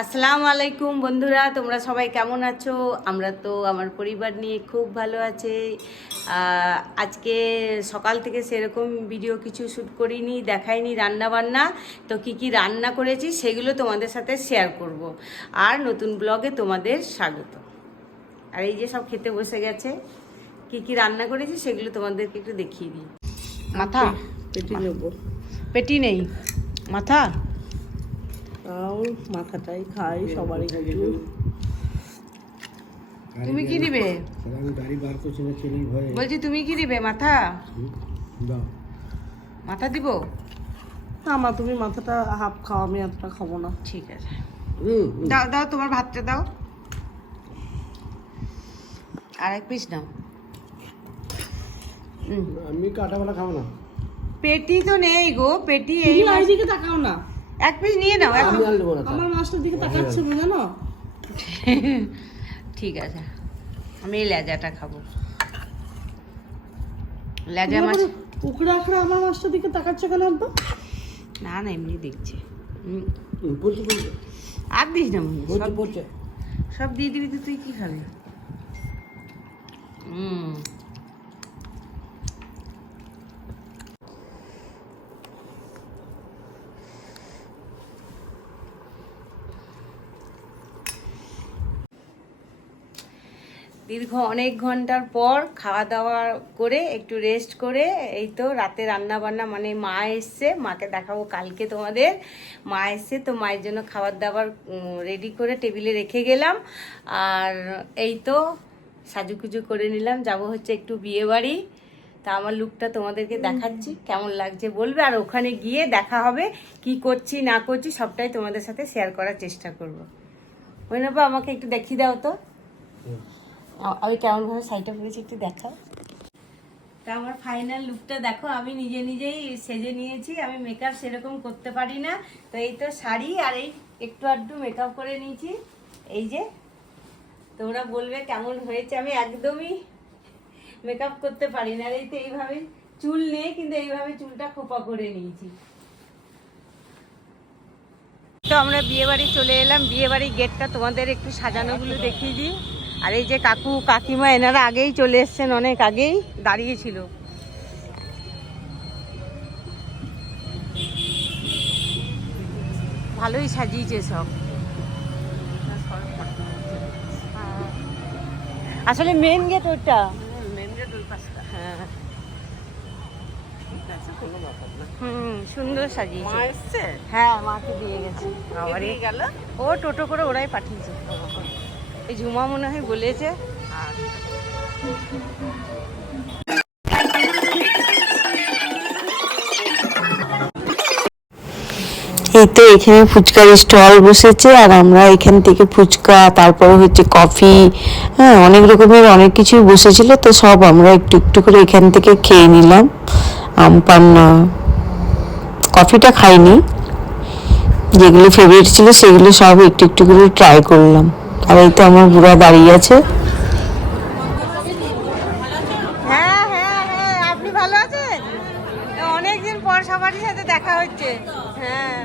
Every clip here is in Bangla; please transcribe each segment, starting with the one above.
আসসালামু আলাইকুম বন্ধুরা, তোমরা সবাই কেমন আছো? আমরা তো আমার পরিবার নিয়ে খুব ভালো আছি। আজকে সকাল থেকে সেরকম ভিডিও কিছু শ্যুট করিনি, দেখাইনি রান্না বান্না। তো কি কি রান্না করেছি সেগুলো তোমাদের সাথে শেয়ার করব। আর নতুন ব্লগে তোমাদের স্বাগত। আর এই যে সব খেতে বসে গেছে, কি কি রান্না করেছি সেগুলো তোমাদেরকে একটু দেখিয়ে দিই। মাথা পেটি নেবো, পেটি নেই, মাথা তাও মাথাটাই খাই সবারই একটু। তুমি কি দিবে? আমি গাড়ি বার করছি না, ছেলের ভয়ে। বলছি তুমি কি দিবে? মাথা দাও। মাথা দিব? না মা, তুমি মাথাটা হাফ খাও, আমি এতটা খাবো না। ঠিক আছে, দাও দাও, তোমার ভাতটা দাও, আর এক পিস নাও। আমি কাটাবাটা খাবো না। পেটি তো নেই গো, পেটি এই তুমি এইদিকে তাকাও না, এক পিস নিয়ে নাও এখন। আমি আর নেবো না। আমার মাছটার দিকে তাকাচ্ছে না জানো। ঠিক আছে, আমি এই লেজাটা খাবো। লেজা মাছ পুকুরে আখড়া আমার মাছটার দিকে তাকাচ্ছে কেন তো? না না, এমনি দেখছি। বলছি বলছি আর দিস না, বলছে বলছে। সব দিয়ে দিবি তো, তুই কি খাবি? দীর্ঘ অনেক ঘন্টার পর খাওয়া দাওয়া করে একটু রেস্ট করে এই তো রাতে রান্না বান্না, মানে মা এসছে, মাকে দেখাবো কালকে তোমাদের। মা এসছে তো মায়ের জন্য খাবার দাবার রেডি করে টেবিলে রেখে গেলাম। আর এই তো সাজুকুজু করে নিলাম, যাব হচ্ছে একটু বিয়ে বাড়ি। তা আমার লুকটা তোমাদেরকে দেখাচ্ছি, কেমন লাগছে বলবে। আর ওখানে গিয়ে দেখা হবে কি করছি না করছি, সবটাই তোমাদের সাথে শেয়ার করার চেষ্টা করবো। মইনাপা আমাকে একটু দেখিয়ে দাও তো, আমি কেমনভাবে শাড়িটা পরেছি একটু দেখাও। তা আমার ফাইনাল লুকটা দেখো, আমি নিজে নিজেই সেজে নিয়েছি। আমি মেকআপ সেরকম করতে পারি না, তো এই তো শাড়ি আর এই একটু আধটু মেকআপ করে নিয়েছি। এই যে তোমরা বলবে কেমন হয়েছে, আমি একদমই মেকআপ করতে পারি না। আর এই তো এইভাবে চুল নেই, কিন্তু এইভাবে চুলটা খোপা করে নিয়েছি। তো আমরা বিয়ে বাড়ি চলে এলাম, বিয়ে বাড়ির গেটটা তোমাদের একটু সাজানোগুলো দেখিয়ে দিই। আর এই যে কাকু কাকিমা এনারা আগেই চলে এসছেন, অনেক আগেই দাঁড়িয়েছিল। ভালোই সাজিয়েছে সব। আসলে মেন গেট ওটা, মেন গেট ওই পাশটা। হ্যাঁ ঠিক আছে, কোনো ব্যাপার না। সুন্দর মা সাজিয়েছে। এসছে, হ্যাঁ মাকে দিয়ে গেছে। আবার এই গেল। ও টোটো করে ওরাই পাঠিয়েছে। এই ঝুমা মনে হয় বলেছে। এই তো এখানে ফুচকার স্টল বসেছে, আর আমরা এখান থেকে ফুচকা, তারপরে হচ্ছে কফি, হ্যাঁ অনেক রকমের অনেক কিছুই বসেছিল। তো সব আমরা একটু একটু করে এখান থেকে খেয়ে নিলাম। আমপান্না, কফিটা খাইনি, যেগুলো ফেভারিট ছিল সেগুলো সব একটু একটু করে ট্রাই করলাম। আর এই তো আমার বুড়া দাঁড়িয়ে আছে। হ্যাঁ হ্যাঁ হ্যাঁ, আপনি ভালো আছেন? অনেকদিন পর সবারই সাথে দেখা হচ্ছে। হ্যাঁ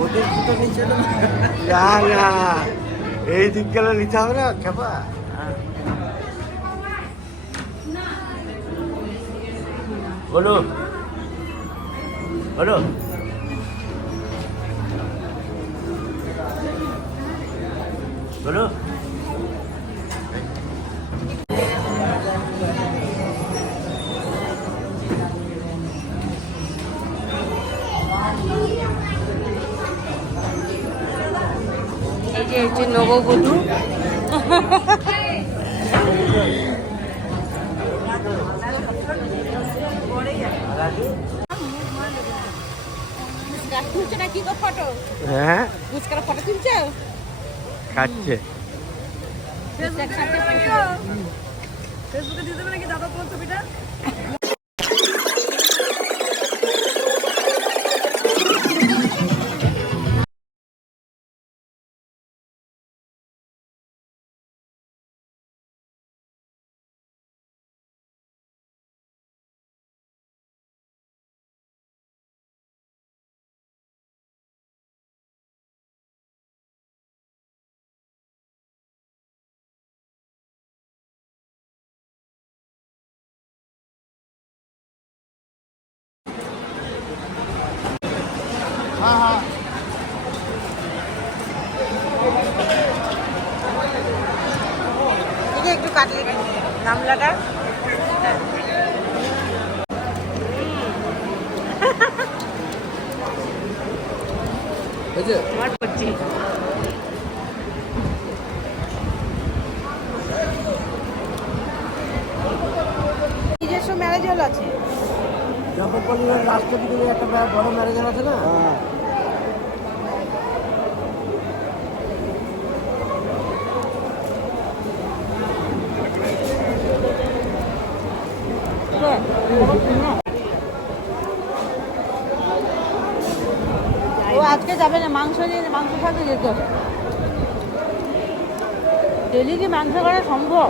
ওদের জুতো নিচে না না, এই দিক গেলে নিতে হবে না খেপা। বলো বলো বলো। এই যে হচ্ছে নববধূ। হ্যাঁ ফটো তুলছো? খাচ্ছে। ফেসবুকে দিয়ে দেবে নাকি দাদা তোমার ছবিটা? একটু কাটলে গামলাটা আমার করছি নিজস্ব ম্যারেজ হল আছে জগৎপল্লীর রাস্তার দিকে একটা বড় ম্যারেজ আছে না, ও আজকে যাবে না, মাংস নিয়ে মাংস খাতে যেত। ডেলি কি মাংস করা সম্ভব?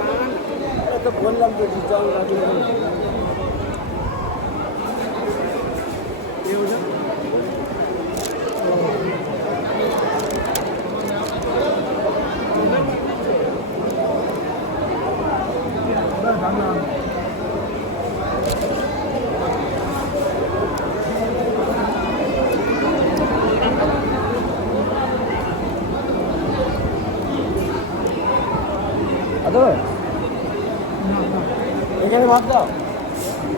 তো বললাম তো চল রাজি এখানে ভাত দাও,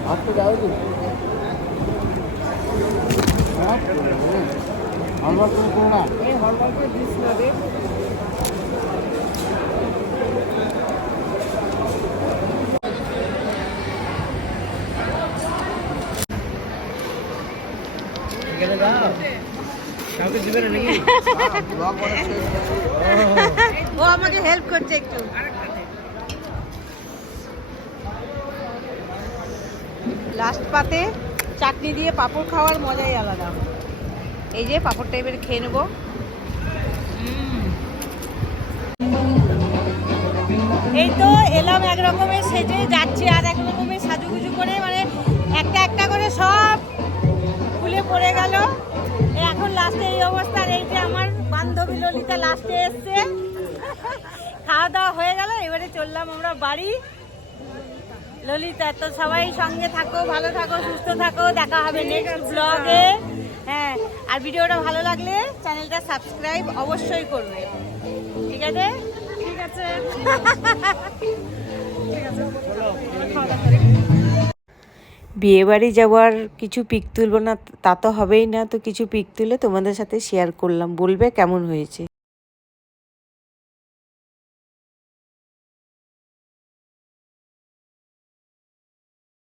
ভাত তো দাও তো আমরা তুমি করো না কাউকে দিবে না নাকি? ও আমাকে হেল্প করছে একটু। লাস্ট পাতে চাটনি দিয়ে পাঁপড় খাওয়ার মজাই আলাদা। এই যে পাঁপড়টা এবারে খেয়ে নেবো। এই তো এলাম এক রকমের সেজে, যাচ্ছি আর এক রকমের সাজুগুজু করে, মানে একটা একটা করে সব খুলে পড়ে গেল। এখন লাস্টে এই অবস্থা। আর এই যে আমার বান্ধবী ললিতা লাস্টে এসছে। খাওয়া দাওয়া হয়ে গেল, এবারে চললাম আমরা বাড়ি। ললিতা তো সবাই সঙ্গে থাকো, ভালো থাকো, সুস্থ থাকো, দেখা হবে নেক্সট ব্লগে। হ্যাঁ, আর ভিডিওটা ভালো লাগলে চ্যানেলটা সাবস্ক্রাইব অবশ্যই করবে। ঠিক আছে? ঠিক আছে। বিয়েবাড়ি যাওয়ার কিছু পিক তুলবো না তা তো হবেই না, তো কিছু পিক তুলে তোমাদের সাথে শেয়ার করলাম, বলবে কেমন হয়েছে।